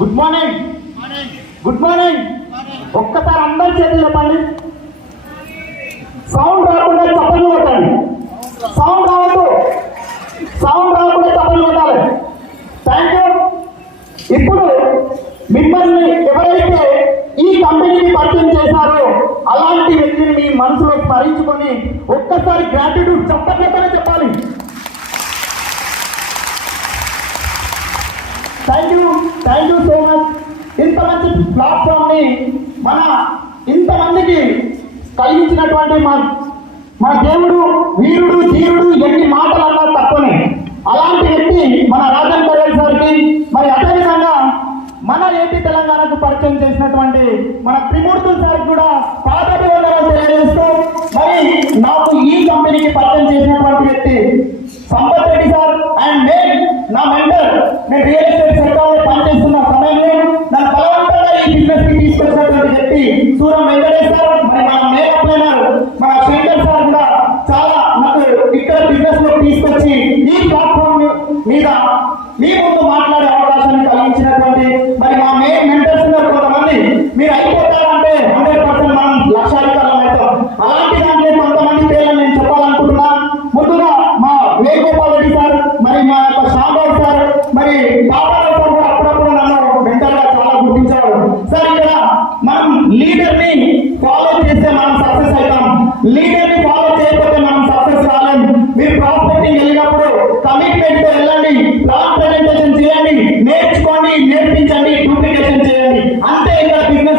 Good morning. Good morning. ఒక్కసారి అందరి చేతులు చెప్పండి. సౌండ్ రాకుండా చప్పట్లు కొట్టండి. సౌండ్ రావద్దు. సౌండ్ రాకుండా చప్పట్లు కొట్టాలి. Thank you. ఇప్పుడు మిమ్మల్ని ఎవరైతే ఈ కంపెనీని పరిచయం చేశారో అలాంటి వ్యక్తిని మీ మనసులో స్మరించుకొని ఒక్కసారి గ్రాటిట్యూడ్ చప్పట్లతోనే చెప్పాలి. Thank you so much. ఇంత మంచి ప్లాట్ఫామ్ ని ఇంతమందికి కలిగించినటువంటి మన దేవుడు వీరుడు ధీరుడు ఎన్ని మాటలు అన్నా తప్పనే అలాంటి వ్యక్తి మన రాజన్ పరేల్ సార్కి, మరి అదేవిధంగా మన ఏపీ తెలంగాణకు పరిచయం చేసినటువంటి మన త్రిమూర్తుల సార్కి కూడా పాదాభివందనాలు తెలియజేస్తూ, మరి నాకు ఈ కంపెనీకి పరిచయం చేసినటువంటి వ్యక్తి సంపత్ రెడ్డి సార్ అండ్ నా మెంటర్. నేను రియల్ ఎస్టేట్ సెక్టార్లో పనిచేస్తున్న సమయంలో నన్ను బలవంతంగా ఈ బిజినెస్ కి తీసుకొచ్చినటువంటి వ్యక్తి సూరం వెంకటేష్ సార్. మరి మన మేకప్ ప్లానర్ మన శంకర్ సార్ కూడా చాలా నాకు ఇక్కడ బిజినెస్ లో తీసుకొచ్చి ఈ ప్లాట్ఫామ్ మీద మీ ముందు మాట్లాడే అవకాశాన్ని కలిగించినటువంటి మరి మా మెయిన్ మెంటర్స్ ఉన్నారు కొంతమంది. మీరు అయిపోతారంటే 100% మనం లక్షాధికారులం అవుతాం. అలాంటి దాంట్లో కొంతమంది పేర్లను నేను చెప్పాలనుకుంటున్నా. ముందుగా మా వేణుగోపాల్ రెడ్డి సార్, మరి మా యొక్క శ్యామరావు సార్, మరి బాబారావు సార్ కూడా అప్పుడప్పుడు నన్ను మెంటర్ గా చాలా గుర్తించేవాడు. సార్ ఇక్కడ మనం లీడర్ ని ఫాలో చేస్తే మనం సక్సెస్ అవుతాం. లీడర్